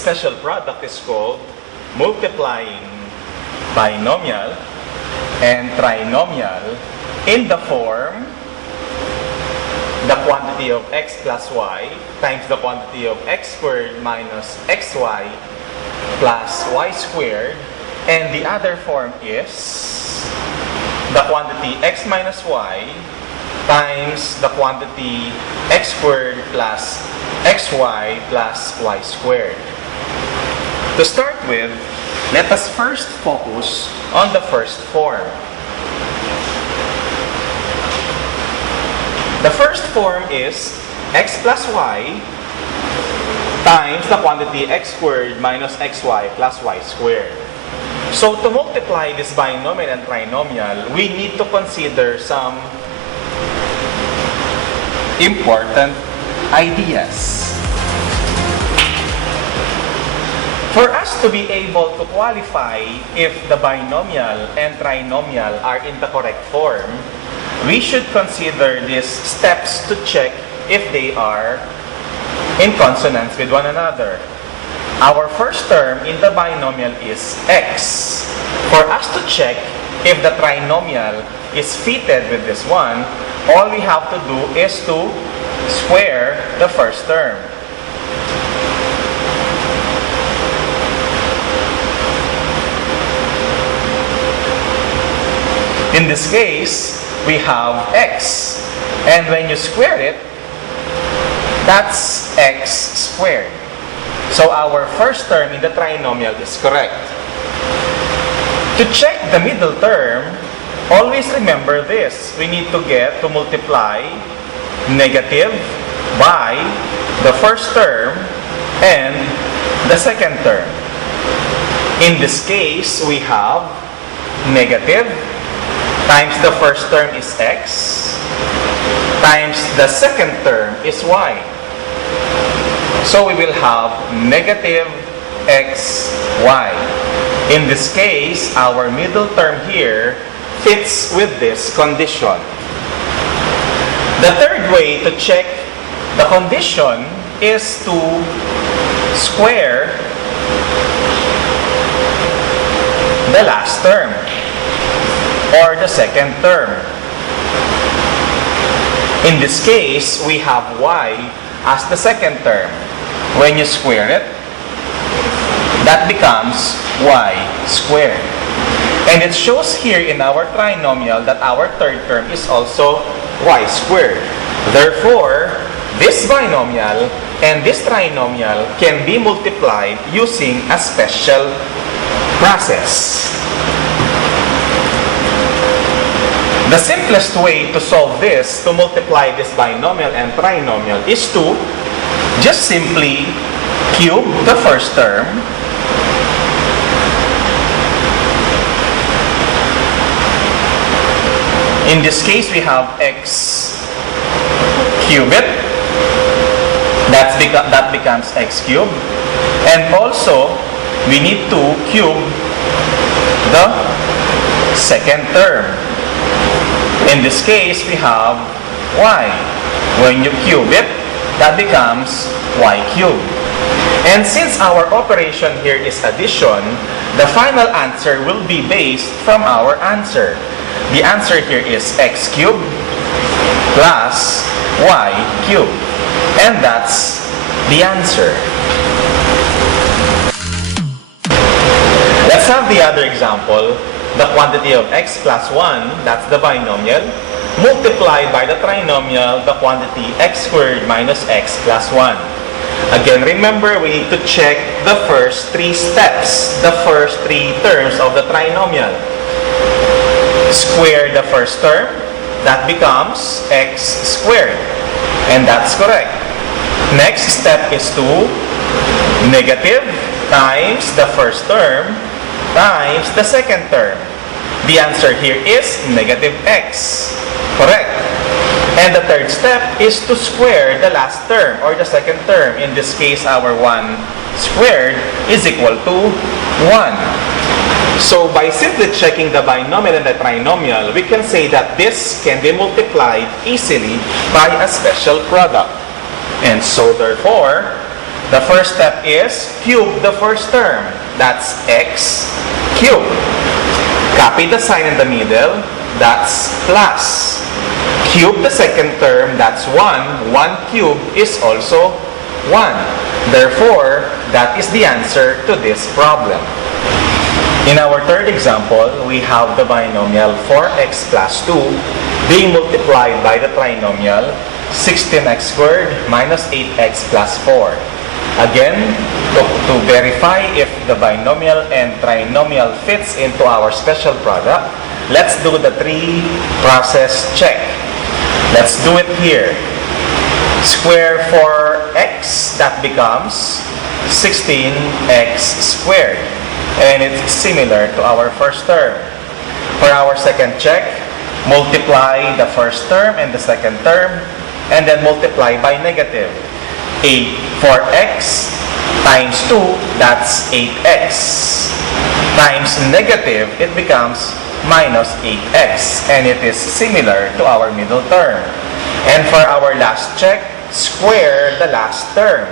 special product is called multiplying binomial and trinomial in the form the quantity of x plus y times the quantity of x squared minus xy plus y squared, and the other form is the quantity x minus y times the quantity x squared plus xy plus y squared. To start with, let us first focus on the first form. The first form is x plus y times the quantity x squared minus xy plus y squared. So to multiply this binomial and trinomial, we need to consider some important ideas. For us to be able to qualify if the binomial and trinomial are in the correct form, we should consider these steps to check if they are in consonance with one another. Our first term in the binomial is x. For us to check if the trinomial is fitted with this one, all we have to do is to square the first term. In this case, we have x, and when you square it, that's x squared. So our first term in the trinomial is correct. To check the middle term, always remember this. We need to multiply negative by the first term and the second term. In this case, we have negative times the first term is x times the second term is y. So we will have negative xy. In this case, our middle term here fits with this condition. The third way to check the condition is to square the last term or the second term. In this case, we have y as the second term. When you square it, that becomes y squared. And it shows here in our trinomial that our third term is also y squared. Therefore, this binomial and this trinomial can be multiplied using a special process. The simplest way to solve this, to multiply this binomial and trinomial, is to just simply cube the first term in this case we have x cube it, that becomes x cubed, and also we need to cube the second term. In this case we have y. When you cube it, that becomes y cubed. And since our operation here is addition, the final answer will be based from our answer. The answer here is x cubed plus y cubed. And that's the answer. Let's have the other example. The quantity of x plus 1, that's the binomial, multiplied by the trinomial, the quantity x squared minus x plus 1. Again, remember, we need to check the first three steps, the first three terms of the trinomial. Square the first term, that becomes x squared. And that's correct. Next step is to negative times the first term times the second term. The answer here is negative x. Correct. And the third step is to square the last term or the second term. In this case, our 1 squared is equal to 1. So by simply checking the binomial and the trinomial, we can say that this can be multiplied easily by a special product. And so therefore, The first step is cube the first term. That's x cubed. Copy the sign in the middle. That's plus. Cube the second term. That's 1. 1 cubed is also 1. Therefore, that is the answer to this problem. In our third example, we have the binomial 4x plus 2 being multiplied by the trinomial 16x squared minus 8x plus 4. Again, to verify if the binomial and trinomial fits into our special product, let's do the three-process check. Let's do it here. Square 4x, that becomes 16x squared. And it's similar to our first term. For our second check, multiply the first term and the second term, and then multiply by negative. 4x times 2, that's 8x. Times negative, it becomes minus 8x. And it is similar to our middle term. And for our last check, square the last term.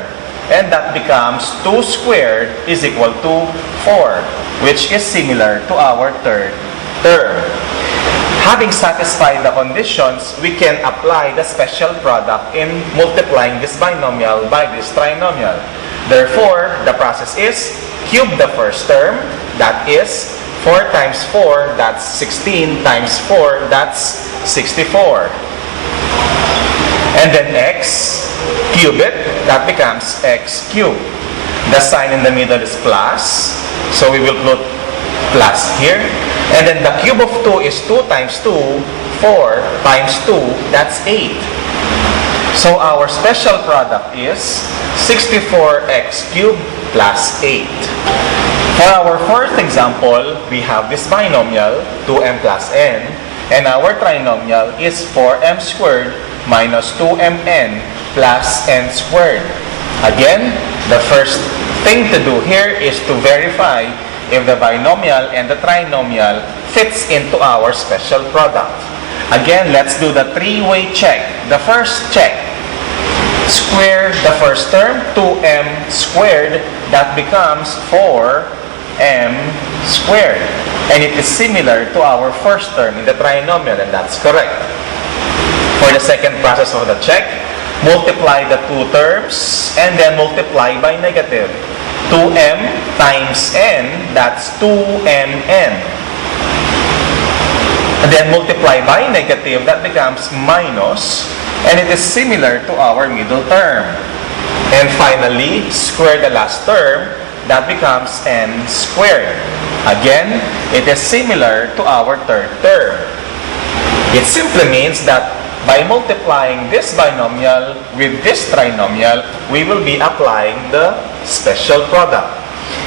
And that becomes 2 squared is equal to 4, which is similar to our third term. Having satisfied the conditions, we can apply the special product in multiplying this binomial by this trinomial. Therefore, the process is cube the first term, that is 4 times 4, that's 16 times 4, that's 64. And then x, cube it, that becomes x cubed. The sign in the middle is plus, so we will put plus here. And then the cube of 2 is 2 times 2, 4 times 2, that's 8. So our special product is 64x cubed plus 8. For our fourth example, we have this binomial, 2m plus n, and our trinomial is 4m squared minus 2mn plus n squared. Again, the first thing to do here is to verify if the binomial and the trinomial fits into our special product. Again, let's do the three-way check. The first check, square the first term, 2m squared, that becomes 4m squared. And it is similar to our first term in the trinomial, and that's correct. For the second process of the check, multiply the two terms and then multiply by negative. 2m times n, that's 2mn. And then multiply by negative, that becomes minus, and it is similar to our middle term. And finally, square the last term, that becomes n squared. Again, it is similar to our third term. It simply means that by multiplying this binomial with this trinomial, we will be applying the special product.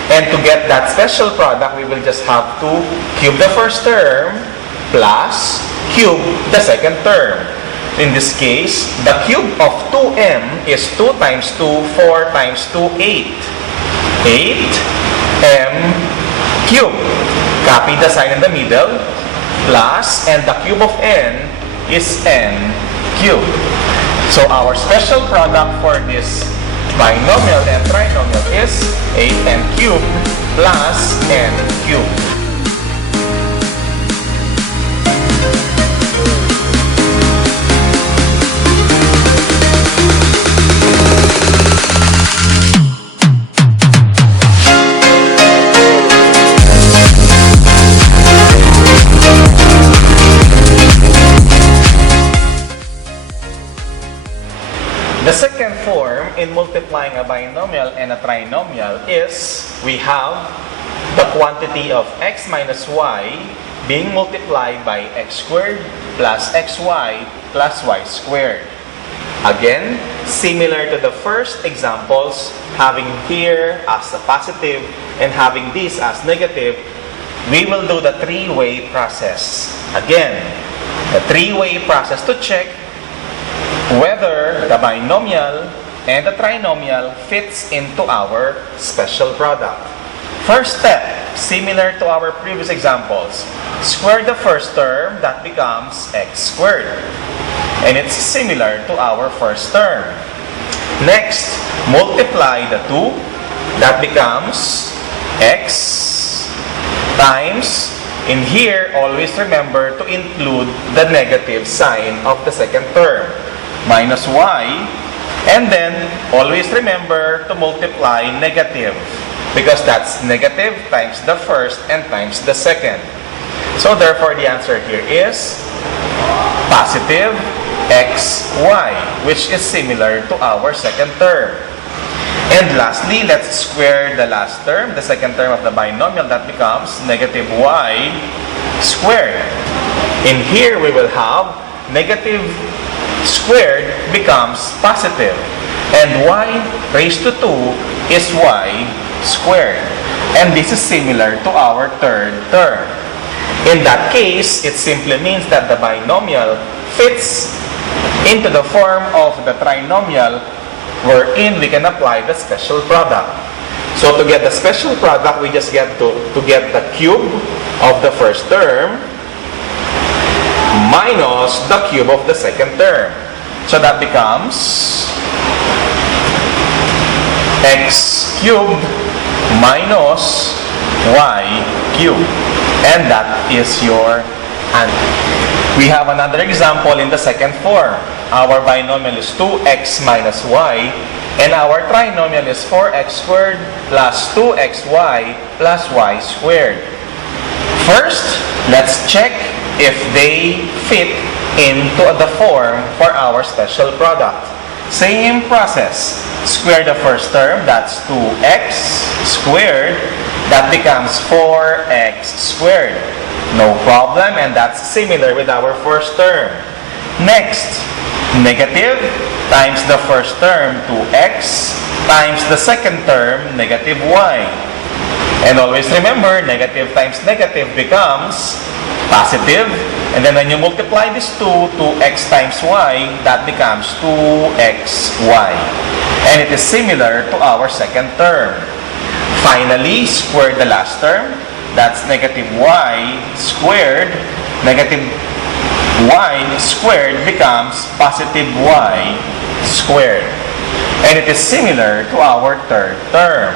And to get that special product, we will just have to cube the first term plus cube the second term. In this case, the cube of 2m is 2 times 2, 4 times 2, 8. 8m cubed. Copy the sign in the middle, plus, and the cube of n is n cubed. So our special product for this binomial and trinomial is 8n cubed plus n cubed. The second form in multiplying a binomial and a trinomial is we have the quantity of x minus y being multiplied by x squared plus xy plus y squared. Again, similar to the first examples, having here as a positive and having this as negative, we will do the three-way process. Again, the three-way process to check whether the binomial and the trinomial fits into our special product. First step, similar to our previous examples. Square the first term, that becomes x squared. And it's similar to our first term. Next, multiply the 2. That becomes x times, in here, always remember to include the negative sign of the second term, minus y, and then always remember to multiply negative, because that's negative times the first and times the second. So therefore, the answer here is positive xy, which is similar to our second term. And lastly, let's square the last term, the second term of the binomial. That becomes negative y squared. In here, we will have negative squared becomes positive. And y raised to 2 is y squared. And this is similar to our third term. In that case, it simply means that the binomial fits into the form of the trinomial, wherein we can apply the special product. So to get the special product, we just get to get the cube of the first term minus the cube of the second term. So that becomes x cubed minus y cubed. And that is your answer. We have another example in the second form. Our binomial is 2x minus y, and our trinomial is 4x squared plus 2xy plus y squared. First, let's check if they fit into the form for our special product. Same process. Square the first term, that's 2x squared. That becomes 4x squared. No problem, and that's similar with our first term. Next, negative times the first term, 2x, times the second term, negative y. And always remember, negative times negative becomes positive. And then when you multiply this 2x times y, that becomes 2xy. And it is similar to our second term. Finally, square the last term. That's negative y squared. Negative y squared becomes positive y squared. And it is similar to our third term.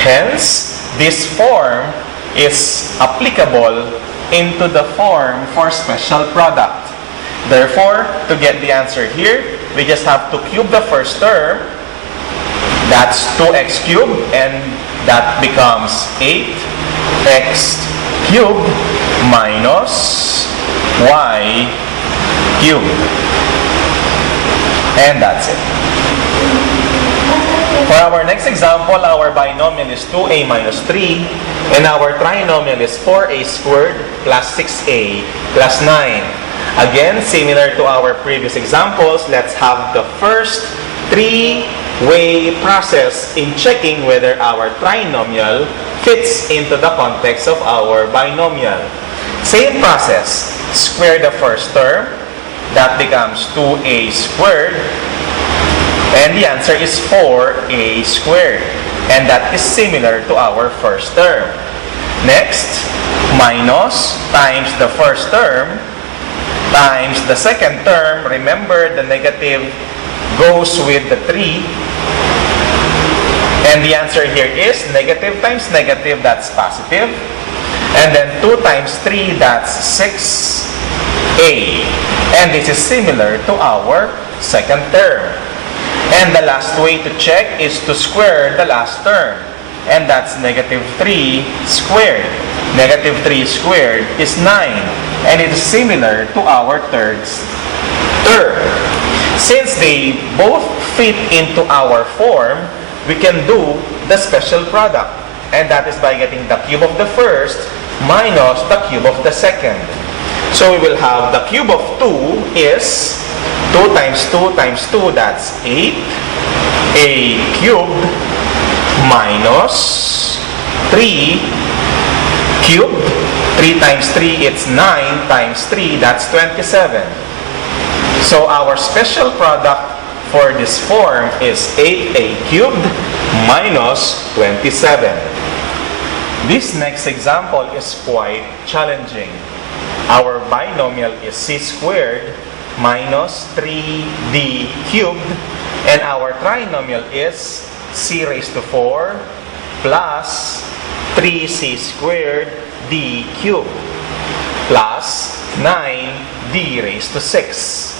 Hence, this form is applicable into the form for special product. Therefore, to get the answer here, we just have to cube the first term. That's 2x cubed, and that becomes 8x cubed minus y cubed. And that's it. For our next example, our binomial is 2a minus 3, and our trinomial is 4a squared plus 6a plus 9. Again, similar to our previous examples, let's have the first three-way process in checking whether our trinomial fits into the context of our binomial. Same process. Square the first term. That becomes 2a squared. And the answer is 4a squared. And that is similar to our first term. Next, minus times the first term times the second term. Remember, the negative goes with the 3. And the answer here is negative times negative, that's positive. And then 2 times 3, that's 6a. And this is similar to our second term. And the last way to check is to square the last term. And that's negative 3 squared. Negative 3 squared is 9. And it is similar to our third term. Since they both fit into our form, we can do the special product. And that is by getting the cube of the first minus the cube of the second. So we will have the cube of 2 is 2 times 2 times 2, that's 8a cubed minus 3 cubed. 3 times 3, it's 9 times 3, that's 27. So our special product for this form is 8a cubed minus 27. This next example is quite challenging. Our binomial is c squared minus 3d cubed, And our trinomial is c raised to 4 plus 3c squared d cubed plus 9d raised to 6.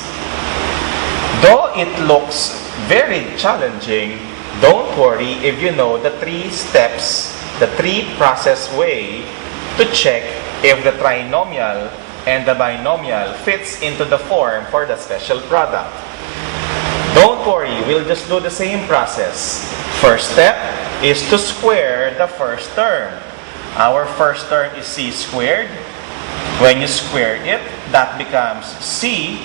Though it looks very challenging, don't worry if you know the 3 steps, the 3-process way to check if the trinomial and the binomial fits into the form for the special product. Don't worry, we'll just do the same process. First step is to square the first term. Our first term is c squared. When you square it, that becomes c.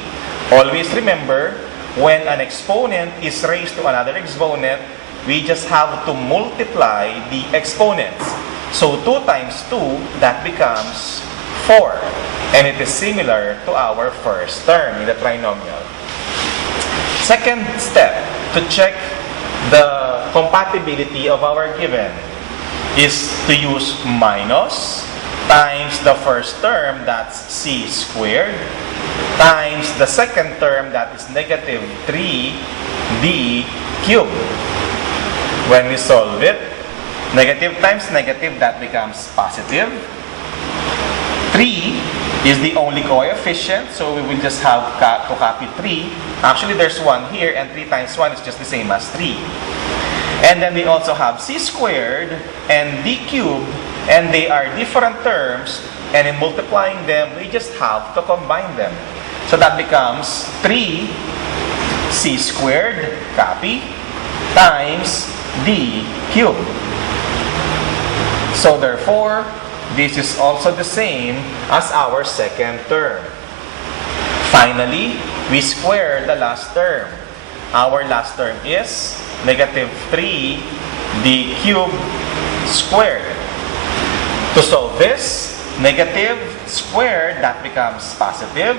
Always remember, when an exponent is raised to another exponent, we just have to multiply the exponents. So 2 times 2, that becomes 4. And it is similar to our first term in the trinomial. Second step to check the compatibility of our given is to use minus times the first term, that's c squared, times the second term, that is negative 3d cubed. When we solve it, negative times negative, that becomes positive. 3 is the only coefficient, so we will just have to copy 3. Actually, there's 1 here, and 3 times 1 is just the same as 3. And then we also have c squared and d cubed, and they are different terms, and in multiplying them, we just have to combine them. So that becomes 3c squared, copy, times d cubed. So therefore, this is also the same as our second term. Finally, we square the last term. Our last term is negative 3d cubed squared. To solve this, negative squared, that becomes positive.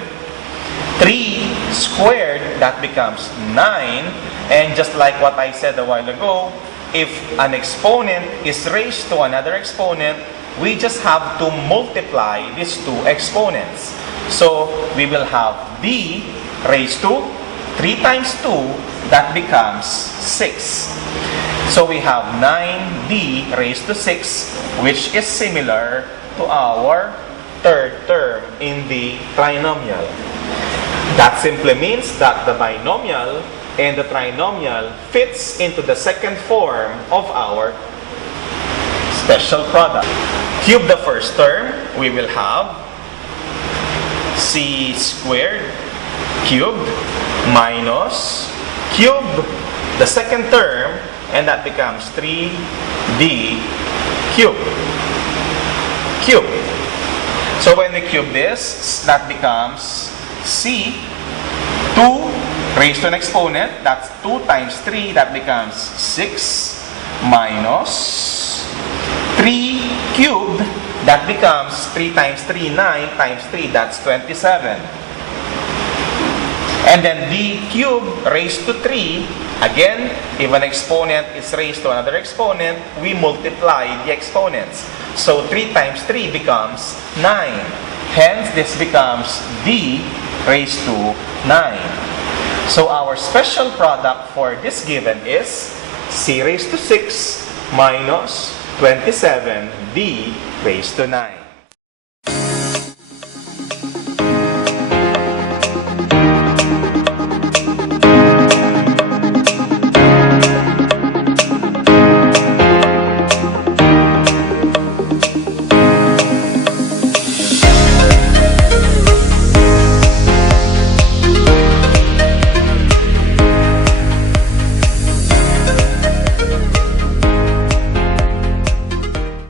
3 squared, that becomes 9. And just like what I said a while ago, if an exponent is raised to another exponent, we just have to multiply these 2 exponents. So we will have d raised to 3 times 2, that becomes 6. So we have 9d raised to 6, which is similar to our third term in the trinomial. That simply means that the binomial and the trinomial fits into the second form of our special product. Cube the first term, we will have c squared cubed minus cube the second term, and that becomes 3d cubed. So when we cube this, that becomes c, 2 raised to an exponent, that's 2 times 3, that becomes 6, minus 3 cubed, that becomes 3 times 3, 9 times 3, that's 27. And then d cubed raised to 3, again, if an exponent is raised to another exponent, we multiply the exponents. So 3 times 3 becomes 9. Hence, this becomes d raised to 9. So our special product for this given is c raised to 6 minus 27d raised to 9.